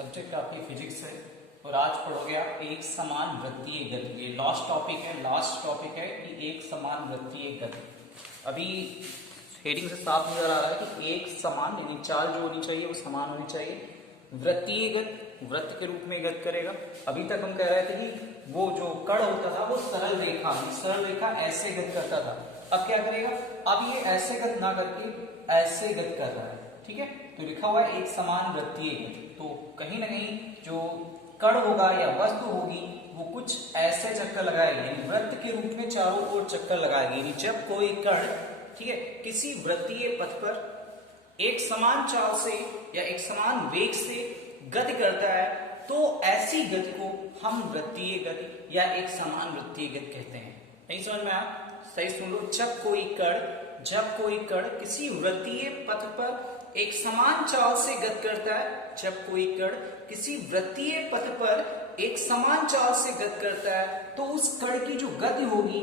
Subject आपकी physics है और आज पढ़ोगे आप एक समान वृत्तीय गति। ये लास्ट टॉपिक है कि एक समान वृत्तीय गति। अभी हेडिंग से साफ नजर आ रहा है कि एक समान यानी चाल जो होनी चाहिए वो समान होनी चाहिए। वृत्तीय गति वृत्त के रूप में गति करेगा। अभी तक हम कह रहे थे कि वो जो कण होता था वो सरल रेखा ऐसे गति करता था। अब क्या करेगा, अब ये ऐसे गति ना करके ऐसे गति कर रहा है। ठीक है, तो लिखा हुआ है एक समान वृत्तीय गति। तो कहीं ना कहीं जो कण होगा या वस्तु होगी वो कुछ ऐसे चक्कर लगाएगी, यानी वृत्त के रूप में चारों ओर चक्कर लगाएगी। यानी जब कोई कण ठीक है किसी वृत्तीय पथ पर एक समान चाल से या एक समान वेग से गति करता है तो ऐसी गति को हम वृत्तीय गति या एक समान वृत्तीय गति कहते हैं। नहीं समझ में आया? सही सुन लो। जब कोई कण किसी वृत्तीय पथ पर एक समान चाल से गति करता है, जब कोई कण किसी वृत्तीय पथ पर एक समान चाल से गति करता है तो उस कण की जो गति होगी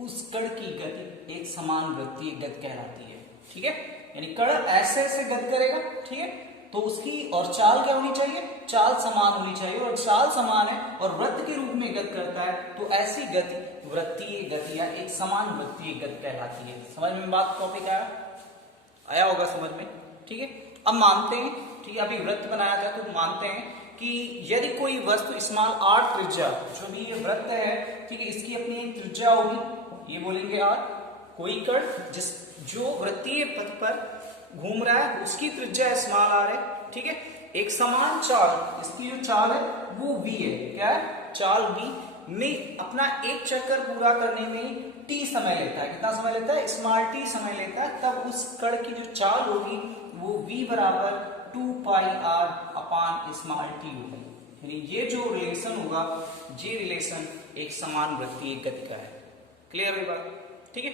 उस कण की गति एक समान वृत्तीय गति कहलाती है। ठीक है, यानी कण ऐसे ऐसे गति करेगा। ठीक है, तो उसकी और चाल क्या होनी चाहिए? चाल समान होनी चाहिए। और चाल समान है और वृत्त के रूप में गति करता है तो ऐसी गति वृत्तीय गति या एक समान वृत्तीय गति कहलाती है। समझ में बात? टॉपिक आया होगा समझ में? ठीक है, अब मानते हैं, ठीक है, अभी वृत्त बनाया था तो मानते हैं कि यदि कोई वस्तु स्मॉल आर त्रिज्या, जो भी ये वृत्त है, ठीक है, इसकी अपनी एक त्रिज्या होगी, ये बोलेंगे आर। कोई कण जो वृत्तीय पथ पर घूम रहा है उसकी त्रिज्या स्मॉल आर है। ठीक है, एक समान चाल, इसकी जो चाल है वो v है। क्या है? चाल v में अपना एक चक्कर पूरा करने में t समय लेता है। कितना समय लेता है? स्मॉल t समय लेता है। तब उस कण की जो चाल होगी वो v बराबर 2 पाई r अपान स्मॉल t होगी। यानी ये जो रिलेशन होगा, ये रिलेशन एक समान वृत्तीय गति का है। क्लियर है बात? ठीक है,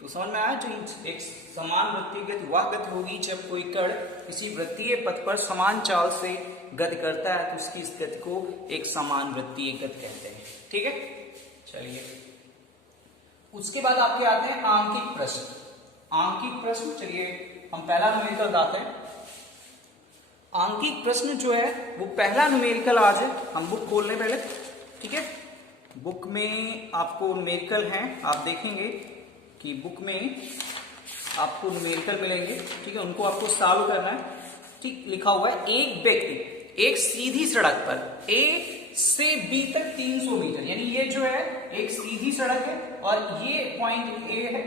तो समझ में आया? जो एक समान वृत्तीय गति वह गति होगी जब कोई कण किसी वृत्तीय पथ पर समान चाल से गति करता है तो उसकी इस गति को एक समान वृत्तीय गति कहते हैं। ठीक है, चलिए उसके बाद आपके आते हैं आंकिक प्रश्न। चलिए हम पहला न्यूमेरिकल लाते हैं। आंकिक प्रश्न जो है वो पहला न्यूमेरिकल आज है। हम बुक खोल लें पहले। ठीक है, बुक में आपको न्यूमेरिकल हैं, आप देखेंगे कि बुक में आपको न्यूमेरिकल मिलेंगे। ठीक है, उनको आपको सॉल्व करना है। ठीक, लिखा हुआ है एक व्यक्ति एक सीधी सड़क पर ए से बी तक 300 मीटर, यानी ये जो है एक सीधी सड़क है और ये पॉइंट ए है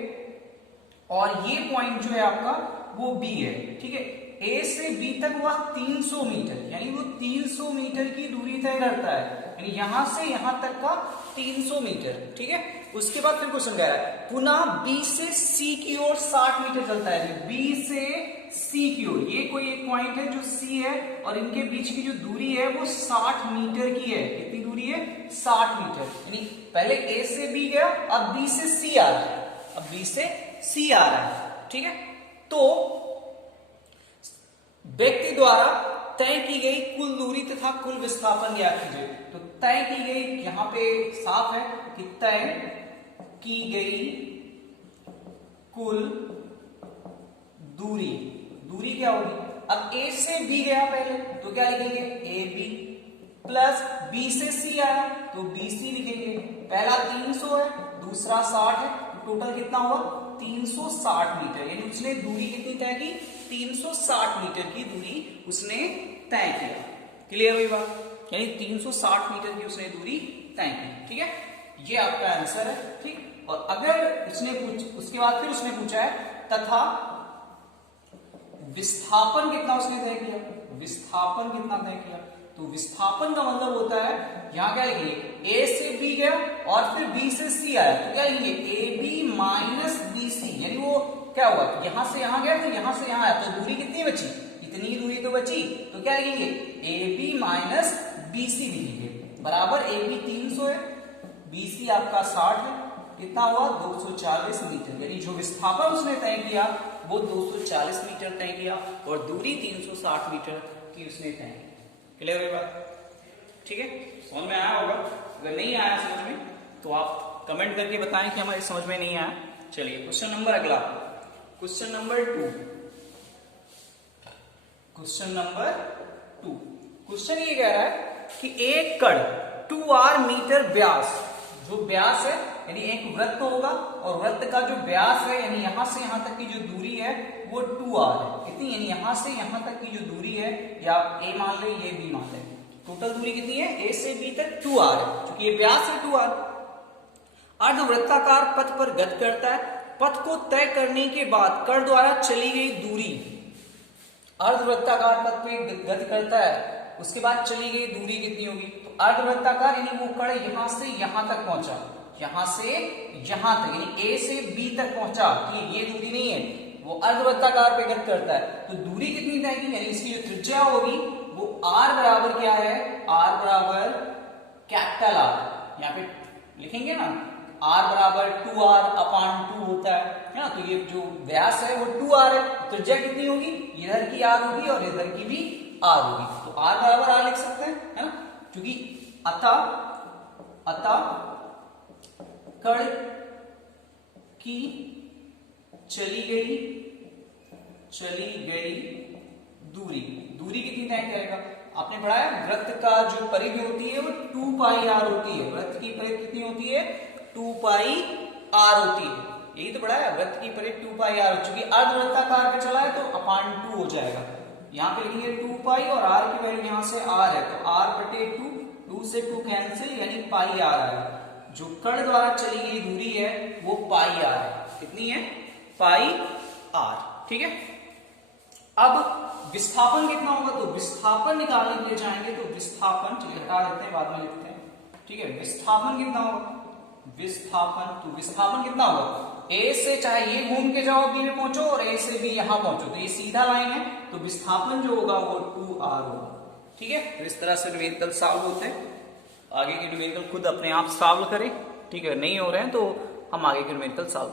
और ये पॉइंट जो है आपका वो बी है। ठीक है, ए से बी तक वह 300 मीटर, यानी वो 300 मीटर की दूरी तय करता है, यानी यहां से यहां तक का 300 मीटर। ठीक है, उसके बाद फिर क्वेश्चन कह रहा है पुनः बी से सी की ओर 60 मीटर चलता है। बी से सी की ओर, ये कोई एक पॉइंट है जो सी है और इनके बीच की जो दूरी है वो 60 मीटर की है। कितनी दूरी है? 60 मीटर। यानी पहले ए से बी गया, अब बी से सी आ रहा है। ठीक है, तो व्यक्ति द्वारा तय की गई कुल दूरी तथा कुल विस्थापन ज्ञात कीजिए। तो तय की गई, यहां पे साफ है कि तय की गई कुल दूरी क्या होगी? अब ए से बी गया पहले तो क्या लिखेंगे? ए बी प्लस बी से सी आया तो बी सी लिखेंगे। पहला 300 है, दूसरा 60 है, तो टोटल कितना हुआ? 360 मीटर। यानी उसने दूरी कितनी तय की? 360 मीटर की दूरी उसने तय किया। क्लियर हुई बात? यानी 360 मीटर की उसने दूरी तय की। ठीक है, ये आपका आंसर है। ठीक, और अगर उसके बाद फिर उसने पूछा है तथा विस्थापन कितना उसने तय किया? विस्थापन कितना तय किया? तो विस्थापन का मतलब होता है, यहां क्या लिखेंगे? ए से बी गया और फिर बी से सी आया तो क्या लिखेंगे? A B minus B C. यानी वो क्या हुआ? यहां से यहां गया तो यहां से यहां आया तो दूरी कितनी बची? इतनी दूरी तो बची। तो क्या लिखेंगे? A B minus B C लिखेंगे बराबर ए बी 300 है, बी सी आपका 60 है। कितना हुआ? 240 मीटर। यानी जो विस्थापन उसने तय किया वो 240 मीटर तय किया और दूरी 360 मीटर की उसने तय की। क्लियर है बात? ठीक है, समझ में आया होगा। अगर नहीं आया समझ में तो आप कमेंट करके बताएं कि हमारी समझ में नहीं आया। चलिए क्वेश्चन नंबर अगला, क्वेश्चन नंबर 2। क्वेश्चन ये कह रहा है कि एक कण 2r मीटर व्यास, जो व्यास है यानी एक वृत्त होगा और वृत्त का जो व्यास है यानी यहां से यहां तक की जो दूरी है वो 2r है। कितनी, यानी यहां से यहां तक की जो दूरी है, या a मान ले ये b मान ले, टोटल दूरी कितनी है a से b तक 2r है, क्योंकि ये व्यास है 2r। अर्धवृत्ताकार पथ पर गति करता है। पथ को तय करने के बाद कण द्वारा चली गई दूरी, अर्धवृत्ताकार पथ पे गति करता है, उसके बाद चली गई दूरी कितनी होगी, तो अर्धवृत्ताकार यानी वो कण यहां से यहां तक पहुंचा, यहां से यहां तक यानी a से b तक पहुंचा, ठीक, ये दूरी नहीं है, वो अर्धवृत्ताकार पे गति करता है, तो दूरी कितनी तय की, यानी इसकी जो त्रिज्या होगी वो r बराबर क्या है, r बराबर कैपिटल R, यहाँ पे लिखेंगे ना r बराबर 2r अपान 2 होता है ना, तो ये जो व्यास है वो 2r है, त्रिज्या कितनी होगी, इधर की r होगी और इधर की भी r होगी, तो r बराबर r लिख सकते हैं, है ना, क्योंकि अतः कण की चली गई दूरी कितनी तय करेगा, आपने पढ़ा है वृत्त का जो परिधि होती है वो 2 पाई r होती है, वृत्त की परिधि कितनी होती है 2 पाई r होती है, यही तो पढ़ा है, वृत्त की परिधि 2 पाई r, चूंकि अर्धवृत्ताकार पे चला है तो अपान 2 हो जाएगा, यहाँ पे लिखेंगे 2 पाई और r की वैल्यू यहाँ से r है, तो r बटे 2 से 2 कैंसिल यानी पाई r आएगा, जो कण द्वारा चली गई दूरी है वो पाई r है, कितनी है पाई r, ठीक है। अब विस्थापन कितना होगा, तो विस्थापन निकालने के लिए जाएंगे, तो विस्थापन ठीक है हटा देते हैं, बाद में लिखते हैं, ठीक है, विस्थापन कितना होगा, विस्थापन कितना होगा, A से चाहे ये घूम के जाओ B में पहुंचो और A से B यहां पहुंचो, तो ये सीधा लाइन है, तो विस्थापन जो होगा वो 2r होगा, ठीक है। तो इस तरह से न्यूमेरिकल सॉल्व होते हैं, आगे के न्यूमेरिकल खुद अपने आप सॉल्व करें, ठीक है, नहीं हो रहे हैं तो हम आगे के न्यूमेरिकल सॉल्व